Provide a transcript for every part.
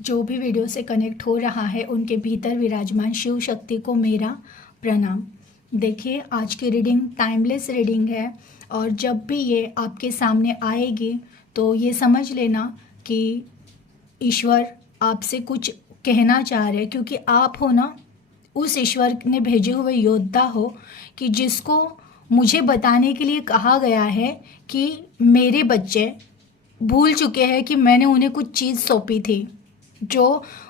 जो भी वीडियो से कनेक्ट हो रहा है उनके भीतर विराजमान शिव शक्ति को मेरा प्रणाम। देखिए, आज की रीडिंग टाइमलेस रीडिंग है और जब भी ये आपके सामने आएगी तो ये समझ लेना कि ईश्वर आपसे कुछ कहना चाह रहे हैं, क्योंकि आप हो ना, उस ईश्वर ने भेजे हुए योद्धा हो कि जिसको मुझे बताने के लिए कहा गया है कि मेरे बच्चे भूल चुके हैं कि मैंने उन्हें कुछ चीज़ सौंपी थी जो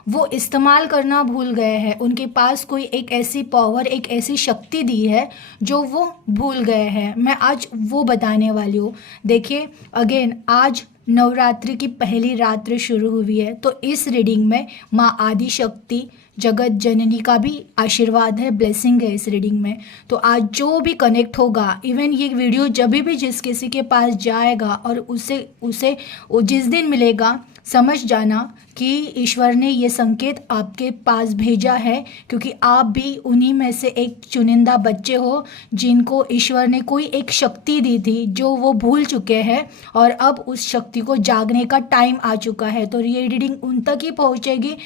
वो इस्तेमाल करना भूल गए हैं। उनके पास कोई एक ऐसी पावर, एक ऐसी शक्ति दी है जो वो भूल गए हैं। मैं आज वो बताने वाली हूँ। देखिए, अगेन आज नवरात्रि की पहली रात्रि शुरू हुई है, तो इस रीडिंग में माँ आदि शक्ति जगत जननी का भी आशीर्वाद है, ब्लेसिंग है इस रीडिंग में। तो आज जो भी कनेक्ट होगा, इवन ये वीडियो जब भी जिस किसी के पास जाएगा और उसे उसे वो जिस दिन मिलेगा, समझ जाना कि ईश्वर ने ये संकेत आपके पास भेजा है, क्योंकि आप भी उन्हीं में से एक चुनिंदा बच्चे हो जिनको ईश्वर ने कोई एक शक्ति दी थी जो वो भूल चुके हैं और अब उस शक्ति को जागने का टाइम आ चुका है। तो ये रीडिंग उन तक ही पहुंचेगी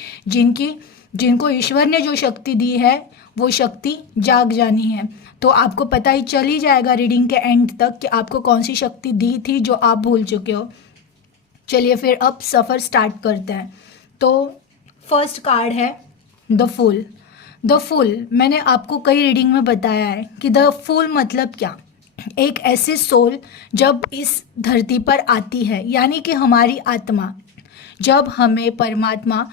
जिनको ईश्वर ने जो शक्ति दी है वो शक्ति जाग जानी है। तो आपको पता ही चल ही जाएगा रीडिंग के एंड तक कि आपको कौन सी शक्ति दी थी जो आप भूल चुके हो। चलिए फिर अब सफ़र स्टार्ट करते हैं। तो फर्स्ट कार्ड है द फूल। द फूल मैंने आपको कई रीडिंग में बताया है कि द फूल मतलब क्या। एक ऐसी सोल जब इस धरती पर आती है, यानी कि हमारी आत्मा जब हमें परमात्मा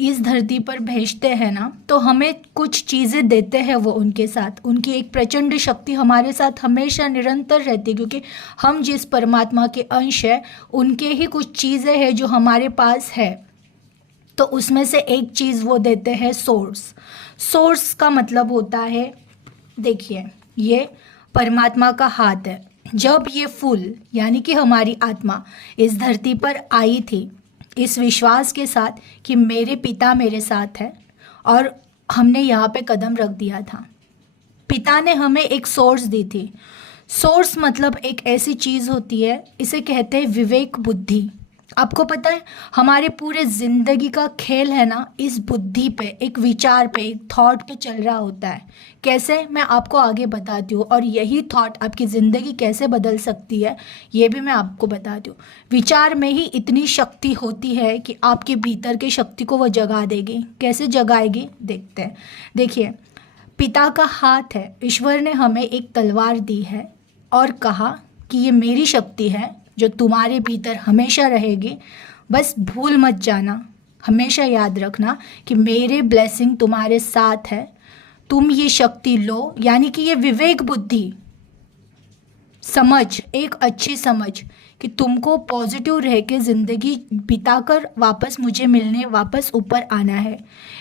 इस धरती पर भेजते हैं ना, तो हमें कुछ चीज़ें देते हैं। वो उनके साथ उनकी एक प्रचंड शक्ति हमारे साथ हमेशा निरंतर रहती है, क्योंकि हम जिस परमात्मा के अंश है उनके ही कुछ चीज़ें हैं जो हमारे पास है। तो उसमें से एक चीज़ वो देते हैं सोर्स। सोर्स का मतलब होता है, देखिए, ये परमात्मा का हाथ है। जब ये फूल यानी कि हमारी आत्मा इस धरती पर आई थी इस विश्वास के साथ कि मेरे पिता मेरे साथ है, और हमने यहाँ पे कदम रख दिया था। पिता ने हमें एक सोर्स दी थी। सोर्स मतलब एक ऐसी चीज़ होती है, इसे कहते हैं विवेक बुद्धि। आपको पता है हमारे पूरे ज़िंदगी का खेल है ना, इस बुद्धि पे, एक विचार पे, एक थॉट पे चल रहा होता है। कैसे, मैं आपको आगे बताती हूँ, और यही थॉट आपकी ज़िंदगी कैसे बदल सकती है ये भी मैं आपको बताती हूँ। विचार में ही इतनी शक्ति होती है कि आपके भीतर की शक्ति को वो जगा देगी। कैसे जगाएगी देखते हैं। देखिए, पिता का हाथ है। ईश्वर ने हमें एक तलवार दी है और कहा कि ये मेरी शक्ति है जो तुम्हारे भीतर हमेशा रहेगी। बस भूल मत जाना, हमेशा याद रखना कि मेरे ब्लेसिंग तुम्हारे साथ है। तुम ये शक्ति लो, यानी कि ये विवेक बुद्धि, समझ, एक अच्छी समझ कि तुमको पॉजिटिव रह के ज़िंदगी बिताकर वापस मुझे मिलने, वापस ऊपर आना है।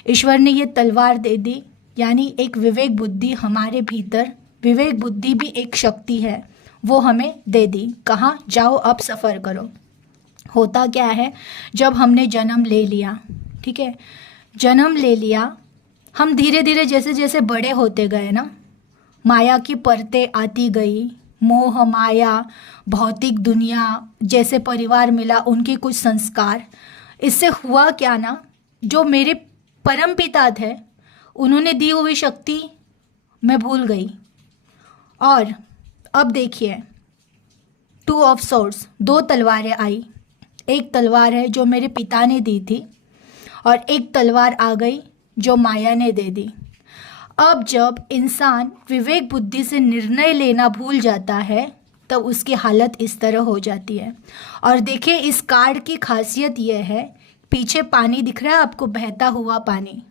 ईश्वर ने ये तलवार दे दी, यानी एक विवेक बुद्धि हमारे भीतर। विवेक बुद्धि भी एक शक्ति है, वो हमें दे दी। कहाँ जाओ अब सफ़र करो। होता क्या है, जब हमने जन्म ले लिया, ठीक है, जन्म ले लिया, हम धीरे धीरे जैसे जैसे बड़े होते गए ना, माया की परतें आती गई। मोह माया, भौतिक दुनिया, जैसे परिवार मिला, उनके कुछ संस्कार। इससे हुआ क्या ना, जो मेरे परम पिता थे उन्होंने दी हुई शक्ति मैं भूल गई। और अब देखिए, टू ऑफ सोर्स, दो तलवारें आई। एक तलवार है जो मेरे पिता ने दी थी और एक तलवार आ गई जो माया ने दे दी। अब जब इंसान विवेक बुद्धि से निर्णय लेना भूल जाता है तब उसकी हालत इस तरह हो जाती है। और देखिए, इस कार्ड की खासियत यह है, पीछे पानी दिख रहा है आपको, बहता हुआ पानी।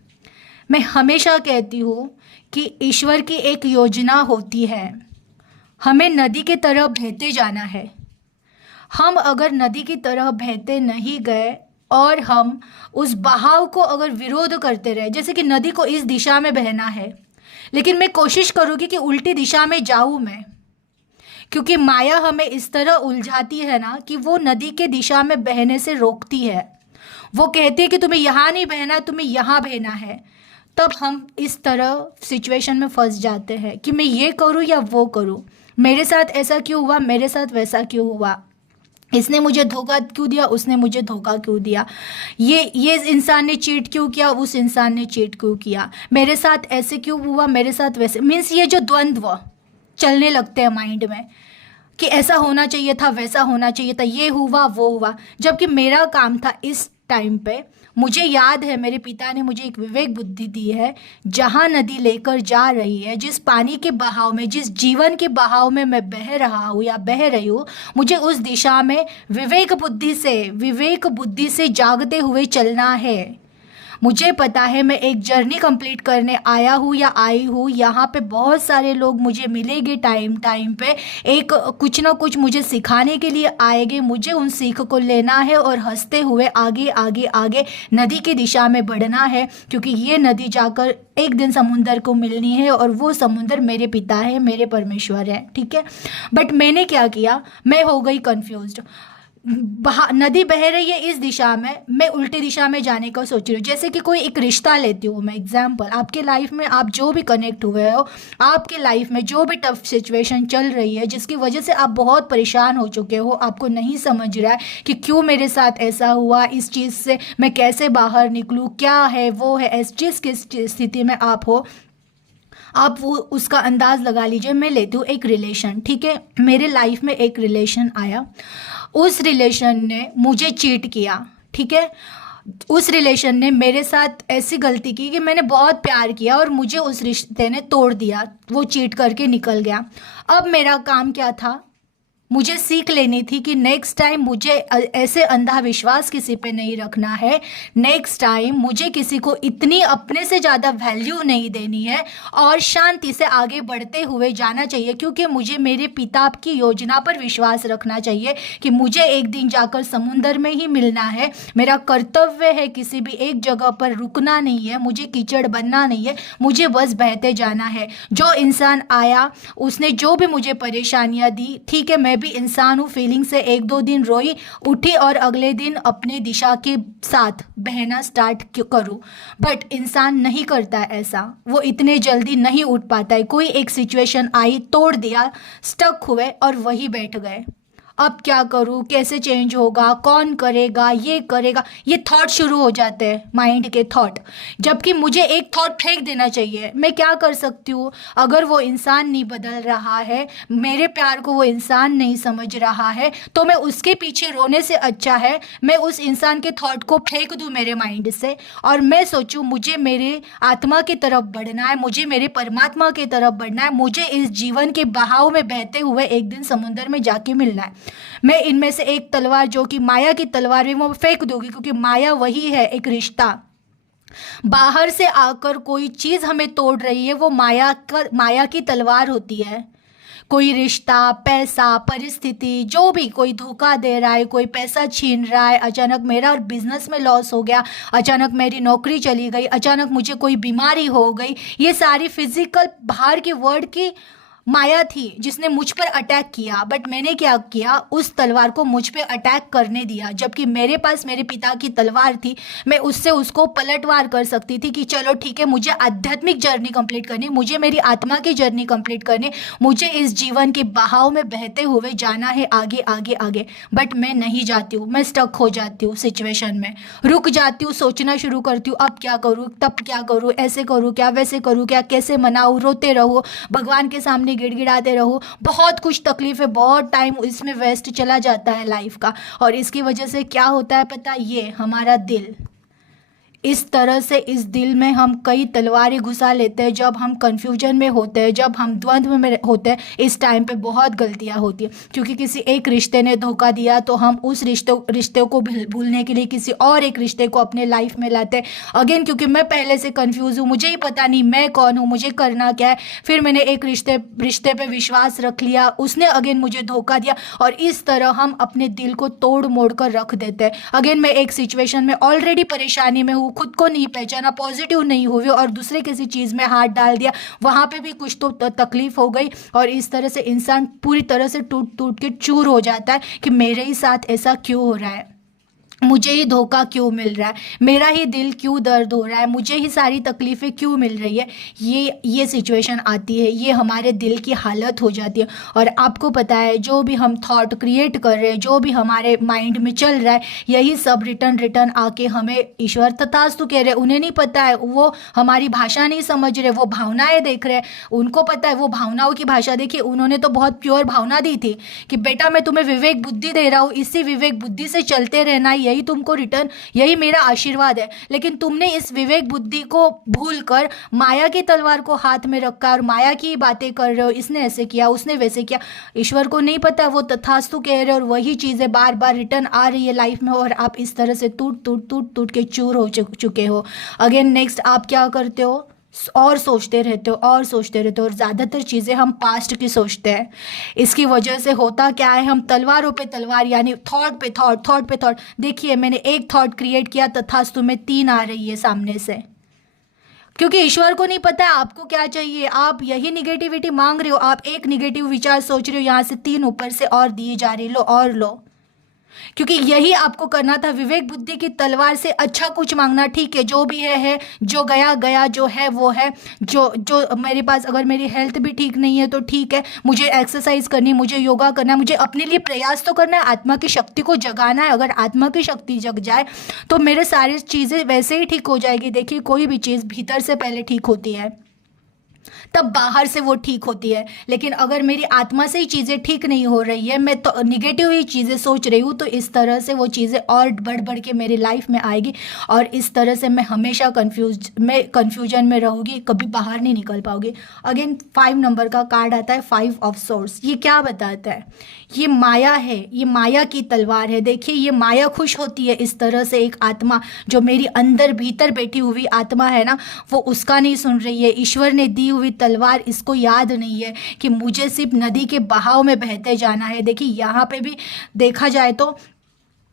मैं हमेशा कहती हूँ कि ईश्वर की एक योजना होती है, हमें नदी की तरह बहते जाना है। हम अगर नदी की तरह बहते नहीं गए और हम उस बहाव को अगर विरोध करते रहे, जैसे कि नदी को इस दिशा में बहना है लेकिन मैं कोशिश करूँगी कि उल्टी दिशा में जाऊँ मैं, क्योंकि माया हमें इस तरह उलझाती है ना कि वो नदी के दिशा में बहने से रोकती है। वो कहती है कि तुम्हें यहाँ नहीं बहना, तुम्हें यहाँ बहना है। तब हम इस तरह सिचुएशन में फंस जाते हैं कि मैं ये करूँ या वो करूँ, मेरे साथ ऐसा क्यों हुआ, मेरे साथ वैसा क्यों हुआ। इसने मुझे धोखा क्यों दिया, उसने मुझे धोखा क्यों दिया, ये इंसान ने चीट क्यों किया, उस इंसान ने चीट क्यों किया, मेरे साथ ऐसे क्यों हुआ, मेरे साथ वैसे। मीन्स ये जो द्वंद्व चलने लगते हैं माइंड में कि ऐसा होना चाहिए था, वैसा होना चाहिए था, ये हुआ वो हुआ। जबकि मेरा काम था इस टाइम पे, मुझे याद है मेरे पिता ने मुझे एक विवेक बुद्धि दी है, जहाँ नदी लेकर जा रही है, जिस पानी के बहाव में, जिस जीवन के बहाव में मैं बह रहा हूँ या बह रही हूँ, मुझे उस दिशा में विवेक बुद्धि से जागते हुए चलना है। मुझे पता है मैं एक जर्नी कंप्लीट करने आया हूँ या आई हूँ, यहाँ पे बहुत सारे लोग मुझे मिलेंगे टाइम टाइम पे, एक कुछ ना कुछ मुझे सिखाने के लिए आएंगे, मुझे उन सीख को लेना है और हंसते हुए आगे आगे आगे नदी की दिशा में बढ़ना है, क्योंकि ये नदी जाकर एक दिन समुंदर को मिलनी है और वो समुंदर मेरे पिता है, मेरे परमेश्वर है, ठीक है। बट मैंने क्या किया, मैं हो गई कंफ्यूज्ड। नदी बह रही है इस दिशा में, मैं उल्टी दिशा में जाने का सोच रही हूँ। जैसे कि कोई एक रिश्ता लेती हूँ मैं एग्जाम्पल, आपके लाइफ में आप जो भी कनेक्ट हुए हो, आपके लाइफ में जो भी टफ सिचुएशन चल रही है जिसकी वजह से आप बहुत परेशान हो चुके हो, आपको नहीं समझ रहा है कि क्यों मेरे साथ ऐसा हुआ, इस चीज़ से मैं कैसे बाहर निकलूँ, क्या है वो है, जिस किस स्थिति में आप हो, आप वो उसका अंदाज लगा लीजिए। मैं लेती हूँ एक रिलेशन, ठीक है। मेरे लाइफ में एक रिलेशन आया, उस रिलेशन ने मुझे चीट किया, ठीक है। उस रिलेशन ने मेरे साथ ऐसी गलती की कि मैंने बहुत प्यार किया और मुझे उस रिश्ते ने तोड़ दिया, वो चीट करके निकल गया। अब मेरा काम क्या था, मुझे सीख लेनी थी कि नेक्स्ट टाइम मुझे ऐसे अंधा विश्वास किसी पे नहीं रखना है, नेक्स्ट टाइम मुझे किसी को इतनी अपने से ज़्यादा वैल्यू नहीं देनी है और शांति से आगे बढ़ते हुए जाना चाहिए, क्योंकि मुझे मेरे पिता की योजना पर विश्वास रखना चाहिए कि मुझे एक दिन जाकर समुंदर में ही मिलना है। मेरा कर्तव्य है किसी भी एक जगह पर रुकना नहीं है, मुझे कीचड़ बनना नहीं है, मुझे बस बहते जाना है। जो इंसान आया उसने जो भी मुझे परेशानियाँ दी, ठीक है, मैं भी इंसान हूँ, फीलिंग से एक दो दिन रोई, उठी और अगले दिन अपने दिशा के साथ बहना स्टार्ट करूँ। बट इंसान नहीं करता ऐसा, वो इतने जल्दी नहीं उठ पाता है। कोई एक सिचुएशन आई, तोड़ दिया, स्टक हुए और वही बैठ गए। अब क्या करूँ, कैसे चेंज होगा, कौन करेगा, ये करेगा, ये थॉट शुरू हो जाते हैं, माइंड के थॉट। जबकि मुझे एक थॉट फेंक देना चाहिए, मैं क्या कर सकती हूँ, अगर वो इंसान नहीं बदल रहा है, मेरे प्यार को वो इंसान नहीं समझ रहा है, तो मैं उसके पीछे रोने से अच्छा है मैं उस इंसान के थॉट को फेंक दूँ मेरे माइंड से और मैं सोचूँ मुझे मेरे आत्मा की तरफ बढ़ना है, मुझे मेरे परमात्मा की तरफ बढ़ना है, मुझे इस जीवन के बहाव में बहते हुए एक दिन समुंदर में जाके मिलना है। मैं इनमें से एक तलवार जो कि माया की तलवार है वो फेंक दूंगी, क्योंकि माया वही है, एक रिश्ता। बाहर से आकर कोई चीज हमें तोड़ रही है, वो माया की तलवार होती है। कोई रिश्ता, पैसा, परिस्थिति, जो भी, कोई धोखा दे रहा है, कोई पैसा छीन रहा है, अचानक मेरा बिजनेस में लॉस हो गया, अचानक मेरी नौकरी चली गई, अचानक मुझे कोई बीमारी हो गई, ये सारी फिजिकल बाहर के वर्ल्ड की माया थी जिसने मुझ पर अटैक किया। बट मैंने क्या किया, उस तलवार को मुझ पे अटैक करने दिया, जबकि मेरे पास मेरे पिता की तलवार थी। मैं उससे उसको पलटवार कर सकती थी कि चलो ठीक है, मुझे आध्यात्मिक जर्नी कंप्लीट करनी, मुझे मेरी आत्मा की जर्नी कंप्लीट करनी, मुझे इस जीवन के बहाव में बहते हुए जाना है आगे आगे आगे। बट मैं नहीं जाती हूँ, मैं स्टक हो जाती हूँ सिचुएशन में, रुक जाती हूँ, सोचना शुरू करती हूँ अब क्या करूँ, तब क्या करूँ, ऐसे करूँ क्या, वैसे करूँ क्या, कैसे मनाऊँ, रोते रहो, भगवान के सामने गिड़गिड़ाते रहो, बहुत कुछ तकलीफ है, बहुत टाइम इसमें वेस्ट चला जाता है लाइफ का। और इसकी वजह से क्या होता है पता, ये हमारा दिल, इस तरह से इस दिल में हम कई तलवारें घुसा लेते हैं। जब हम कंफ्यूजन में होते हैं, जब हम द्वंद्व में होते हैं, इस टाइम पे बहुत गलतियां होती हैं, क्योंकि किसी एक रिश्ते ने धोखा दिया तो हम उस रिश्ते को भूलने के लिए किसी और एक रिश्ते को अपने लाइफ में लाते हैं अगेन, क्योंकि मैं पहले से कंफ्यूज हूँ, मुझे ही पता नहीं मैं कौन हूँ, मुझे करना क्या है। फिर मैंने एक रिश्ते पे विश्वास रख लिया, उसने अगेन मुझे धोखा दिया और इस तरह हम अपने दिल को तोड़ मोड़ कर रख देते हैं। अगेन मैं एक सिचुएशन में ऑलरेडी परेशानी में हूँ, खुद को नहीं पहचाना, पॉजिटिव नहीं हुई और दूसरे किसी चीज़ में हाथ डाल दिया, वहाँ पे भी कुछ तो तकलीफ हो गई और इस तरह से इंसान पूरी तरह से टूट टूट के चूर हो जाता है कि मेरे ही साथ ऐसा क्यों हो रहा है। मुझे ही धोखा क्यों मिल रहा है, मेरा ही दिल क्यों दर्द हो रहा है, मुझे ही सारी तकलीफ़ें क्यों मिल रही है। ये सिचुएशन आती है, ये हमारे दिल की हालत हो जाती है। और आपको पता है जो भी हम थॉट क्रिएट कर रहे हैं, जो भी हमारे माइंड में चल रहा है, यही सब रिटर्न रिटर्न आके हमें ईश्वर तथास्तु कह रहे हैं। उन्हें नहीं पता है, वो हमारी भाषा नहीं समझ रहे, वो भावनाएं देख रहे हैं। उनको पता है, वो भावनाओं की भाषा देखिए, उन्होंने तो बहुत प्योर भावना दी थी कि बेटा मैं तुम्हें विवेक बुद्धि दे रहा हूँ, इसी विवेक बुद्धि से चलते रहना, यही तुमको रिटर्न, यही मेरा आशीर्वाद है। लेकिन तुमने इस विवेक बुद्धि को भूलकर माया की तलवार को हाथ में रखा और माया की बातें कर रहे हो, इसने ऐसे किया, उसने वैसे किया। ईश्वर को नहीं पता, वो तथास्तु कह रहे हो और वही चीज़ें बार बार रिटर्न आ रही है लाइफ में, और आप इस तरह से टूट टूट टूट टूट के चूर हो चुके हो। अगेन नेक्स्ट आप क्या करते हो, और सोचते रहते हो और सोचते रहते हो, और ज़्यादातर चीज़ें हम पास्ट की सोचते हैं। इसकी वजह से होता क्या है, हम तलवारों पे तलवार, यानी थॉट पे थॉट, थॉट पे थॉट। देखिए मैंने एक थॉट क्रिएट किया, तथास्तु में 3 आ रही है सामने से, क्योंकि ईश्वर को नहीं पता है आपको क्या चाहिए। आप यही निगेटिविटी मांग रहे हो, आप एक निगेटिव विचार सोच रहे हो, यहाँ से 3 ऊपर से और दिए जा रही, लो और लो, क्योंकि यही आपको करना था। विवेक बुद्धि की तलवार से अच्छा कुछ मांगना, ठीक है जो भी है, जो गया गया, जो है वो है। जो जो मेरे पास, अगर मेरी हेल्थ भी ठीक नहीं है तो ठीक है, मुझे एक्सरसाइज करनी, मुझे योगा करना है, मुझे अपने लिए प्रयास तो करना है, आत्मा की शक्ति को जगाना है। अगर आत्मा की शक्ति जग जाए तो मेरे सारी चीज़ें वैसे ही ठीक हो जाएगी। देखिए कोई भी चीज़ भीतर से पहले ठीक होती है, तब बाहर से वो ठीक होती है। लेकिन अगर मेरी आत्मा से ही चीज़ें ठीक नहीं हो रही है, मैं तो निगेटिव ही चीज़ें सोच रही हूँ, तो इस तरह से वो चीज़ें और बढ़ बढ़ के मेरी लाइफ में आएगी, और इस तरह से मैं हमेशा कन्फ्यूजन में रहूँगी, कभी बाहर नहीं निकल पाऊँगी। अगेन 5 नंबर का कार्ड आता है, 5 ऑफ सोर्स। ये क्या बताता है, ये माया है, ये माया की तलवार है। देखिए ये माया खुश होती है इस तरह से, एक आत्मा जो मेरी अंदर भीतर बैठी हुई आत्मा है ना, वो उसका नहीं सुन रही है। ईश्वर ने दी हुई तलवार इसको याद नहीं है कि मुझे सिर्फ नदी के बहाव में बहते जाना है। देखिए यहाँ पे भी देखा जाए तो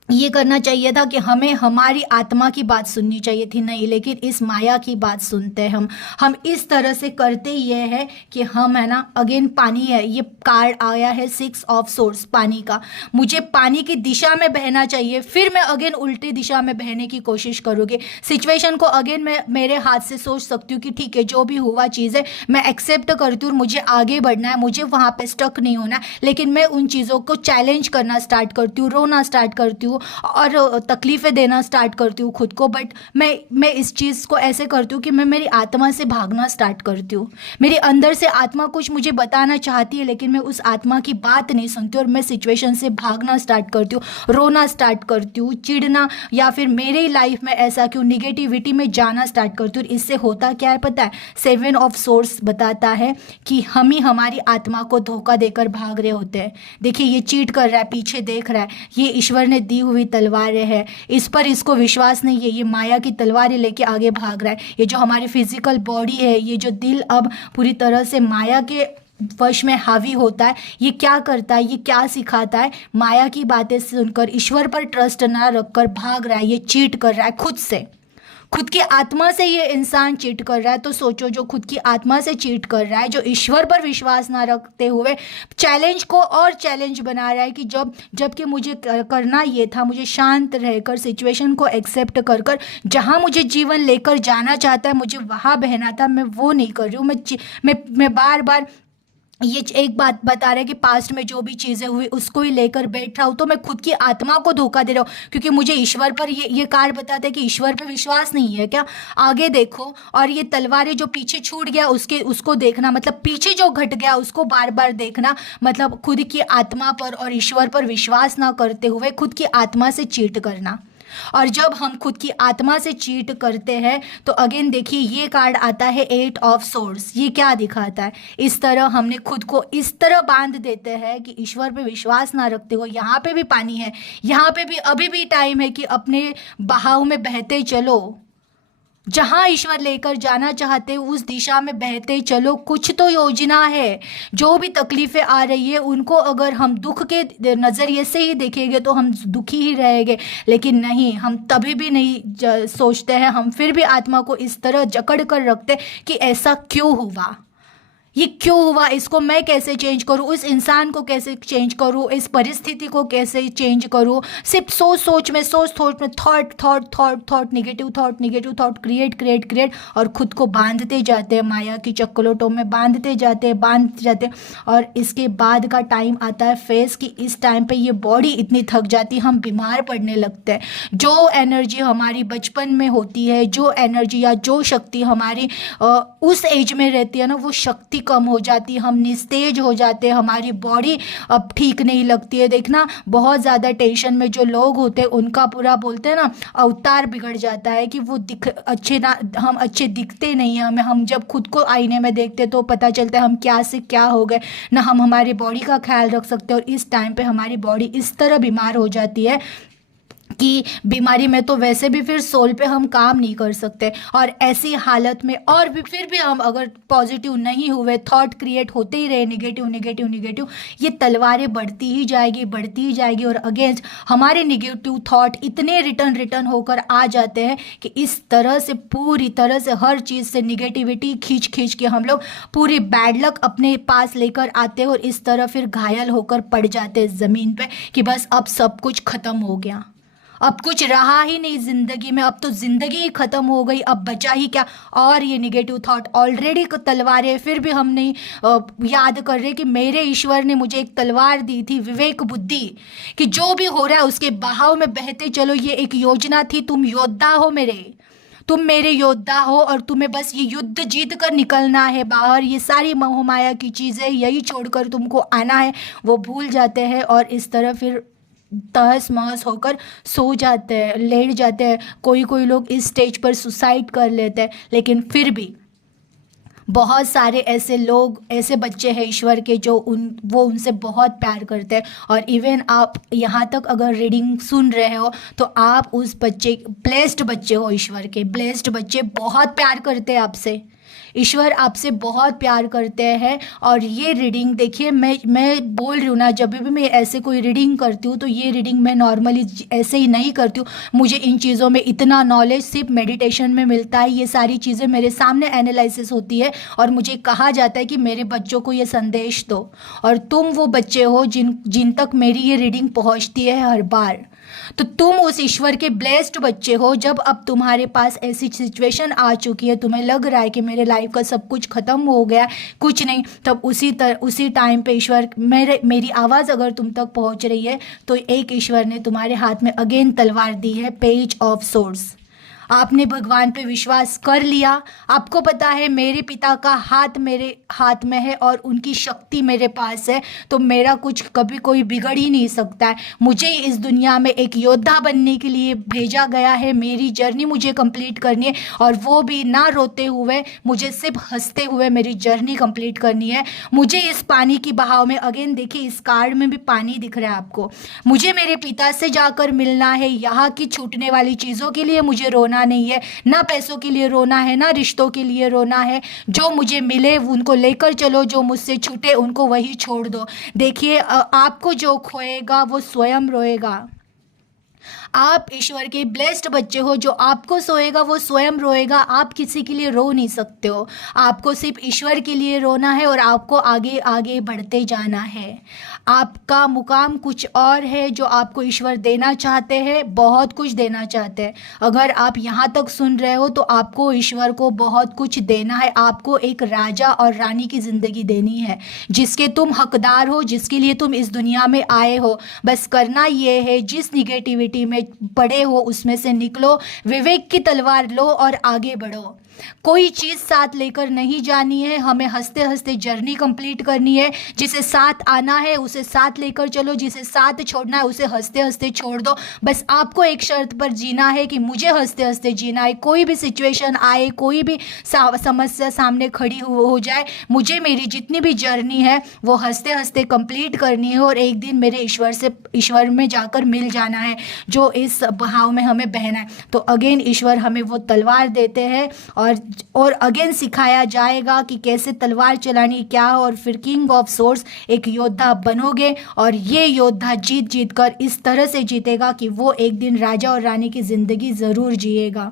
ये करना चाहिए था कि हमें हमारी आत्मा की बात सुननी चाहिए थी, नहीं, लेकिन इस माया की बात सुनते हैं हम इस तरह से करते ये है कि हम, है ना, अगेन पानी है, ये कार्ड आया है 6 ऑफ सोर्स, पानी का। मुझे पानी की दिशा में बहना चाहिए, फिर मैं अगेन उल्टी दिशा में बहने की कोशिश करूँगी। सिचुएशन को अगेन मैं मेरे हाथ से सोच सकती हूँ कि ठीक है जो भी हुआ चीज़ें मैं एक्सेप्ट करती हूँ, मुझे आगे बढ़ना है, मुझे वहाँ पर स्टक नहीं होना, लेकिन मैं उन चीज़ों को चैलेंज करना स्टार्ट करती हूँ, रोना स्टार्ट करती हूँ और तकलीफ़ें देना स्टार्ट करती हूँ खुद को। बट मैं इस चीज़ को ऐसे करती हूँ कि मैं मेरी आत्मा से भागना स्टार्ट करती हूँ। मेरे अंदर से आत्मा कुछ मुझे बताना चाहती है, लेकिन मैं उस आत्मा की बात नहीं सुनती और मैं सिचुएशन से भागना स्टार्ट करती हूँ, रोना स्टार्ट करती हूँ, चिढ़ना, या फिर मेरी लाइफ में ऐसा क्यों, निगेटिविटी में जाना स्टार्ट करती हूँ। इससे होता क्या है पता है, 7 ऑफ सोर्स बताता है कि हम ही हमारी आत्मा को धोखा देकर भाग रहे होते हैं। देखिए ये चीट कर रहा है, पीछे देख रहा है, ये ईश्वर ने दी हुई तलवारें है, इस पर इसको विश्वास नहीं है, ये माया की तलवारें लेके आगे भाग रहा है। ये जो हमारी फिजिकल बॉडी है, ये जो दिल अब पूरी तरह से माया के वश में हावी होता है, ये क्या करता है, ये क्या सिखाता है, माया की बातें सुनकर ईश्वर पर ट्रस्ट ना रखकर भाग रहा है, ये चीट कर रहा है खुद से, खुद की आत्मा से ये इंसान चीट कर रहा है। तो सोचो जो खुद की आत्मा से चीट कर रहा है, जो ईश्वर पर विश्वास ना रखते हुए चैलेंज को और चैलेंज बना रहा है कि जबकि मुझे करना ये था, मुझे शांत रहकर सिचुएशन को एक्सेप्ट कर कर जहाँ मुझे जीवन लेकर जाना चाहता है, मुझे वहाँ बहना था, मैं वो नहीं कर रही हूँ। मैं बार बार ये एक बात बता रहे हैं कि पास्ट में जो भी चीज़ें हुई उसको ही लेकर बैठ रहा हूँ, तो मैं खुद की आत्मा को धोखा दे रहा हूँ, क्योंकि मुझे ईश्वर पर ये कार्ड बताते हैं कि ईश्वर पर विश्वास नहीं है क्या। आगे देखो, और ये तलवारें जो पीछे छूट गया उसको देखना, मतलब पीछे जो घट गया उसको बार बार देखना, मतलब खुद की आत्मा पर और ईश्वर पर विश्वास ना करते हुए खुद की आत्मा से चीट करना। और जब हम खुद की आत्मा से चीट करते हैं तो अगेन देखिए ये कार्ड आता है 8 ऑफ सोर्स। ये क्या दिखाता है, इस तरह हमने खुद को इस तरह बांध देते हैं कि ईश्वर पे विश्वास ना रखते हो। यहाँ पे भी पानी है, यहाँ पे भी अभी भी टाइम है कि अपने बहाव में बहते चलो, जहाँ ईश्वर लेकर जाना चाहते हो उस दिशा में बहते चलो। कुछ तो योजना है, जो भी तकलीफ़ें आ रही है उनको अगर हम दुख के नज़रिए से ही देखेंगे तो हम दुखी ही रहेंगे, लेकिन नहीं, हम तभी भी नहीं सोचते हैं, हम फिर भी आत्मा को इस तरह जकड़ कर रखते कि ऐसा क्यों हुआ। ये क्यों हुआ, इसको मैं कैसे चेंज करूँ, उस इंसान को कैसे चेंज करूँ, इस परिस्थिति को कैसे चेंज करूँ। सिर्फ सोच में थॉट नेगेटिव थॉट क्रिएट और खुद को बांधते जाते हैं, माया की चक्करोटों में बांधते जाते हैं। और इसके बाद का टाइम आता है फेस कि इस टाइम पे ये बॉडी इतनी थक जाती है, हम बीमार पड़ने लगते हैं। जो एनर्जी हमारी बचपन में होती है, जो एनर्जी या जो शक्ति हमारी उस एज में रहती है ना, वो शक्ति कम हो जाती है, हम निस्तेज हो जाते हैं, हमारी बॉडी अब ठीक नहीं लगती है। देखना बहुत ज़्यादा टेंशन में जो लोग होते हैं उनका पूरा बोलते हैं ना अवतार बिगड़ जाता है कि वो हम अच्छे दिखते नहीं हैं। हम जब खुद को आईने में देखते तो पता चलता है हम क्या से क्या हो गए ना, हम हमारी बॉडी का ख्याल रख सकते हैं। और इस टाइम पे हमारी बॉडी इस तरह बीमार हो जाती है कि बीमारी में तो वैसे भी फिर सोल पे हम काम नहीं कर सकते। और ऐसी हालत में और भी फिर भी हम अगर पॉजिटिव नहीं हुए, थॉट क्रिएट होते ही रहे नेगेटिव, ये तलवारें बढ़ती ही जाएगी और अगेंस्ट हमारे नेगेटिव थॉट इतने रिटर्न होकर आ जाते हैं कि इस तरह से पूरी तरह से हर चीज़ से निगेटिविटी खींच के हम लोग पूरी बैड लक अपने पास लेकर आते हैं और इस तरह फिर घायल होकर पड़ जाते हैं ज़मीन पे कि बस अब सब कुछ ख़त्म हो गया, अब कुछ रहा ही नहीं ज़िंदगी में, अब तो ज़िंदगी ही ख़त्म हो गई, अब बचा ही क्या। और ये निगेटिव थॉट ऑलरेडी तलवारें, फिर भी हम नहीं याद कर रहे कि मेरे ईश्वर ने मुझे एक तलवार दी थी, विवेक बुद्धि, कि जो भी हो रहा है उसके बहाव में बहते चलो। ये एक योजना थी, तुम योद्धा हो तुम मेरे योद्धा हो और तुम्हें बस ये युद्ध जीत कर निकलना है बाहर। ये सारी मोह माया की चीज़ें यही छोड़कर तुमको आना है। वो भूल जाते हैं और इस तरह फिर तहस महस होकर सो जाते हैं, लेट जाते हैं। कोई लोग इस स्टेज पर सुसाइड कर लेते हैं। लेकिन फिर भी बहुत सारे ऐसे लोग, ऐसे बच्चे हैं ईश्वर के जो वो उनसे बहुत प्यार करते हैं। और इवन आप यहाँ तक अगर रीडिंग सुन रहे हो तो आप उस ब्लेस्ड बच्चे हो, ईश्वर के ब्लेस्ड बच्चे बहुत प्यार करते हैं आपसे। ईश्वर आपसे बहुत प्यार करते हैं। और ये रीडिंग देखिए, मैं बोल रही हूँ ना, जब भी मैं ऐसे कोई रीडिंग करती हूँ तो ये रीडिंग मैं नॉर्मली ऐसे ही नहीं करती हूँ। मुझे इन चीज़ों में इतना नॉलेज सिर्फ मेडिटेशन में मिलता है। ये सारी चीज़ें मेरे सामने एनालिसिस होती है और मुझे कहा जाता है कि मेरे बच्चों को ये संदेश दो। और तुम वो बच्चे हो जिन तक मेरी ये रीडिंग पहुँचती है हर बार। तो तुम उस ईश्वर के ब्लेस्ड बच्चे हो। जब अब तुम्हारे पास ऐसी सिचुएशन आ चुकी है, तुम्हें लग रहा है कि मेरे लाइफ का सब कुछ ख़त्म हो गया, कुछ नहीं, तब उसी टाइम पे ईश्वर, मेरी आवाज़ अगर तुम तक पहुंच रही है तो एक ईश्वर ने तुम्हारे हाथ में अगेन तलवार दी है, पेज ऑफ सोर्ड्स। आपने भगवान पे विश्वास कर लिया। आपको पता है मेरे पिता का हाथ मेरे हाथ में है और उनकी शक्ति मेरे पास है, तो मेरा कुछ कभी कोई बिगड़ ही नहीं सकता है। मुझे इस दुनिया में एक योद्धा बनने के लिए भेजा गया है। मेरी जर्नी मुझे कंप्लीट करनी है और वो भी ना रोते हुए, मुझे सिर्फ हंसते हुए मेरी जर्नी कंप्लीट करनी है। मुझे इस पानी की बहाव में, अगेन देखिए इस कार्ड में भी पानी दिख रहा है आपको, मुझे मेरे पिता से जाकर मिलना है। यहाँ की छूटने वाली चीज़ों के लिए मुझे रोना नहीं है, ना पैसों के लिए रोना है, ना रिश्तों के लिए रोना है। जो मुझे मिले उनको लेकर चलो, जो मुझसे छूटे उनको वही छोड़ दो। देखिए आपको जो खोएगा वो स्वयं रोएगा। आप ईश्वर के ब्लेस्ड बच्चे हो। जो आपको सोएगा वो स्वयं रोएगा। आप किसी के लिए रो नहीं सकते हो। आपको सिर्फ ईश्वर के लिए रोना है और आपको आगे आगे बढ़ते जाना है। आपका मुकाम कुछ और है जो आपको ईश्वर देना चाहते हैं, बहुत कुछ देना चाहते हैं। अगर आप यहाँ तक सुन रहे हो तो आपको ईश्वर को बहुत कुछ देना है। आपको एक राजा और रानी की ज़िंदगी देनी है जिसके तुम हकदार हो, जिसके लिए तुम इस दुनिया में आए हो। बस करना ये है, जिस निगेटिविटी में पड़े हो उसमें से निकलो, विवेक की तलवार लो और आगे बढ़ो। कोई चीज़ साथ लेकर नहीं जानी है, हमें हंसते हंसते जर्नी कंप्लीट करनी है। जिसे साथ आना है उसे साथ लेकर चलो, जिसे साथ छोड़ना है उसे हंसते हंसते छोड़ दो। बस आपको एक शर्त पर जीना है कि मुझे हंसते हंसते जीना है। कोई भी सिचुएशन आए, कोई भी समस्या सामने खड़ी हो जाए, मुझे मेरी जितनी भी जर्नी है वो हंसते हंसते कंप्लीट करनी है और एक दिन मेरे ईश्वर में जाकर मिल जाना है जो इस बहाव में हमें बहना है। तो अगेन ईश्वर हमें वो तलवार देते हैं और अगेन सिखाया जाएगा कि कैसे तलवार चलानी क्या, और फिर किंग ऑफ सोर्ड्स एक योद्धा बनोगे और ये योद्धा जीत कर इस तरह से जीतेगा कि वो एक दिन राजा और रानी की ज़िंदगी ज़रूर जिएगा।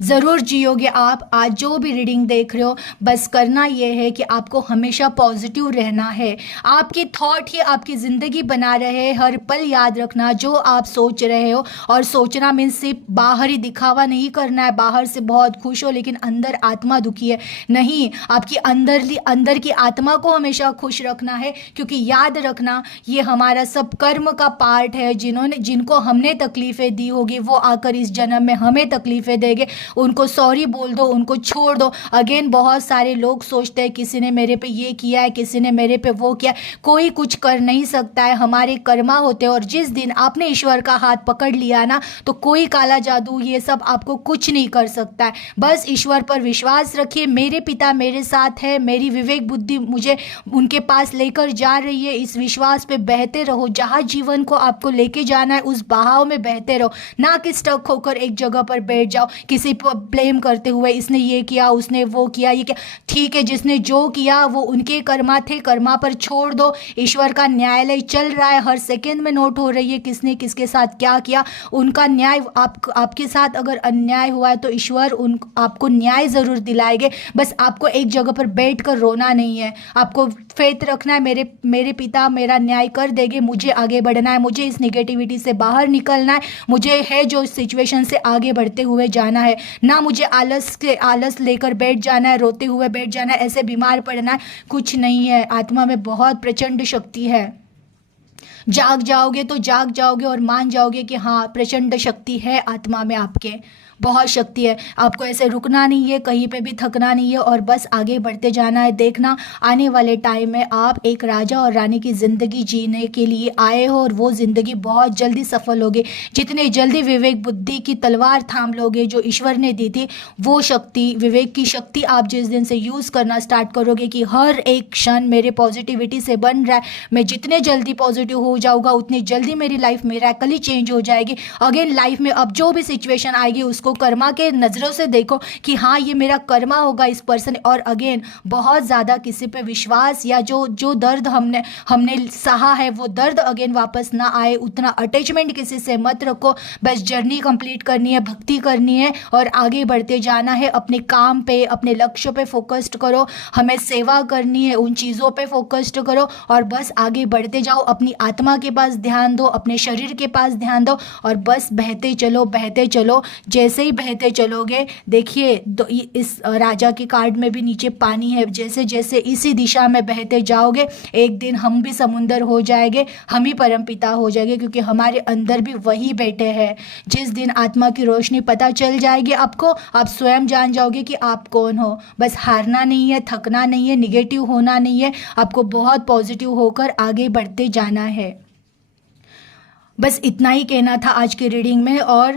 ज़रूर जियोगे आप। आज जो भी रीडिंग देख रहे हो, बस करना ये है कि आपको हमेशा पॉजिटिव रहना है। आपके थॉट ही आपकी ज़िंदगी बना रहे हैं। हर पल याद रखना जो आप सोच रहे हो, और सोचना मीन्स सिर्फ बाहर ही दिखावा नहीं करना है, बाहर से बहुत खुश हो लेकिन अंदर आत्मा दुखी है, नहीं। आपकी अंदर की आत्मा को हमेशा खुश रखना है, क्योंकि याद रखना ये हमारा सब कर्म का पार्ट है। जिनको हमने तकलीफ़ें दी होगी वो आकर इस जन्म में हमें तकलीफ़ें देंगे। उनको सॉरी बोल दो, उनको छोड़ दो। अगेन बहुत सारे लोग सोचते हैं किसी ने मेरे पे ये किया है, किसी ने मेरे पे वो किया है। कोई कुछ कर नहीं सकता है, हमारे कर्मा होते हैं। और जिस दिन आपने ईश्वर का हाथ पकड़ लिया ना, तो कोई काला जादू ये सब आपको कुछ नहीं कर सकता है। बस ईश्वर पर विश्वास रखिए। मेरे पिता मेरे साथ है, मेरी विवेक बुद्धि मुझे उनके पास लेकर जा रही है। इस विश्वास पे बहते रहो। जहाँ जीवन को आपको लेके जाना है उस बहाव में बहते रहो, ना कि स्टक होकर एक जगह पर बैठ जाओ किसी ब्लेम करते हुए, इसने ये किया, उसने वो किया, ये क्या। ठीक है, जिसने जो किया वो उनके कर्मा थे, कर्मा पर छोड़ दो। ईश्वर का न्यायालय चल रहा है, हर सेकंड में नोट हो रही है किसने किसके साथ क्या किया। उनका न्याय आपके साथ अगर अन्याय हुआ है तो ईश्वर आपको न्याय ज़रूर दिलाएंगे। बस आपको एक जगह पर बैठ कर रोना नहीं है, आपको फेथ रखना है। मेरे पिता मेरा न्याय कर देंगे। मुझे आगे बढ़ना है, मुझे इस निगेटिविटी से बाहर निकलना है, मुझे है जो सिचुएशन से आगे बढ़ते हुए जाना है। ना मुझे आलस लेकर बैठ जाना है, रोते हुए बैठ जाना है, ऐसे बीमार पड़ना है, कुछ नहीं है। आत्मा में बहुत प्रचंड शक्ति है। जाग जाओगे तो जाग जाओगे और मान जाओगे कि हाँ, प्रचंड शक्ति है आत्मा में, आपके बहुत शक्ति है। आपको ऐसे रुकना नहीं है, कहीं पे भी थकना नहीं है, और बस आगे बढ़ते जाना है। देखना आने वाले टाइम में आप एक राजा और रानी की ज़िंदगी जीने के लिए आए हो, और वो ज़िंदगी बहुत जल्दी सफल होगी। जितने जल्दी विवेक बुद्धि की तलवार थाम लोगे जो ईश्वर ने दी थी, वो शक्ति, विवेक की शक्ति आप जिस दिन से यूज़ करना स्टार्ट करोगे कि हर एक क्षण मेरे पॉजिटिविटी से बन रहा है, मैं जितने जल्दी पॉजिटिव हो जाऊँगा उतनी जल्दी मेरी लाइफ मिरेकली चेंज हो जाएगी। अगेन लाइफ में अब जो भी सिचुएशन आएगी उसको कर्मा के नज़रों से देखो कि हाँ, ये मेरा कर्मा होगा इस पर्सन। और अगेन बहुत ज़्यादा किसी पे विश्वास, या जो दर्द हमने सहा है वो दर्द अगेन वापस ना आए, उतना अटैचमेंट किसी से मत रखो। बस जर्नी कंप्लीट करनी है, भक्ति करनी है और आगे बढ़ते जाना है। अपने काम पे, अपने लक्ष्य पे फोकस्ड करो। हमें सेवा करनी है, उन चीज़ों पे फोकस्ड करो और बस आगे बढ़ते जाओ। अपनी आत्मा के पास ध्यान दो, अपने शरीर के पास ध्यान दो, और बस बहते चलो बहते चलो। जैसे ही बहते चलोगे, देखिए इस राजा के कार्ड में भी नीचे पानी है। जैसे जैसे इसी दिशा में बहते जाओगे, एक दिन हम भी समुंदर हो जाएंगे, हम ही परमपिता हो जाएंगे, क्योंकि हमारे अंदर भी वही बैठे हैं। जिस दिन आत्मा की रोशनी पता चल जाएगी आपको, आप स्वयं जान जाओगे कि आप कौन हो। बस हारना नहीं है, थकना नहीं है, निगेटिव होना नहीं है, आपको बहुत पॉजिटिव होकर आगे बढ़ते जाना है। बस इतना ही कहना था आज की रीडिंग में। और